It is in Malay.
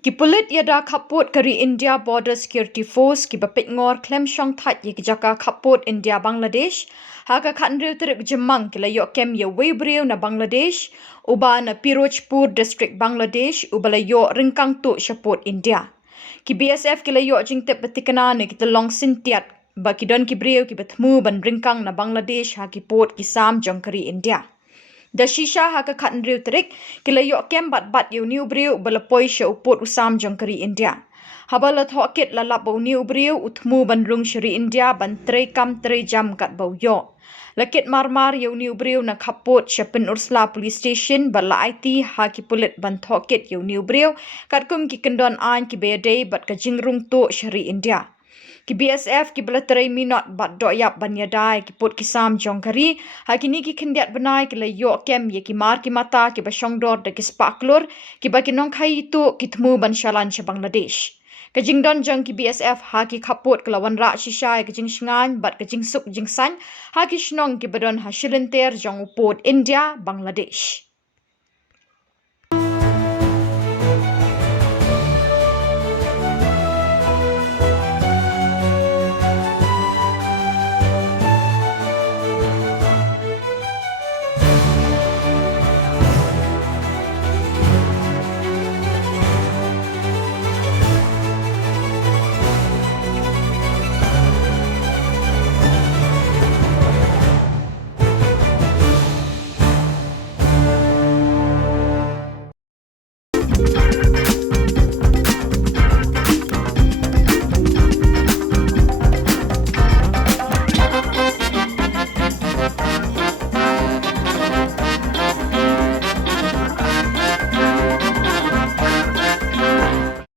Kipulit yada khapot kari India Border Security Force Jingpeitngor Khlem Shongthait ye kijaka khapot India Bangladesh haka khanreu terik jemang kila yok kem ye Uwei na Bangladesh uba na Pirojpur district Bangladesh ubala yok ringkang tu support India ki BSF kila yok jingtep betikana ne kita long sintiat ba kidon ki breu ki betmu ban ringkang na Bangladesh ha ki port ki sam jongkari India da shisha haka khan riu terik kila yok kem bat yu niu briu balapoi she upot usam jongkari India habala thoket la lap niu briu utmu bandrung shri India ban trei kam trei jam kat bau yo lakit marmar yu niu briu na khapot shepen ursla police station bala IT haki pulit ban thoket yu niu briu kat kum ki kendon an ki bedei bat ka jingrung to shri India ki BSF ki belaterai minot bat doyap banyadai ki pot kisam jongkari hakini ki kendiat benai ki layok kem ye ki mar ki mata ki basyongdor de ki spaklor ki baki nongkai itu ki temu ban shalan she Bangladesh ka jingdon jong ki BSF ha ki khapot kelawan ra shisha ki jing shngan bat ka jing suk jing san ha ki shnong ki badon ha shilenter jong upot India Bangladesh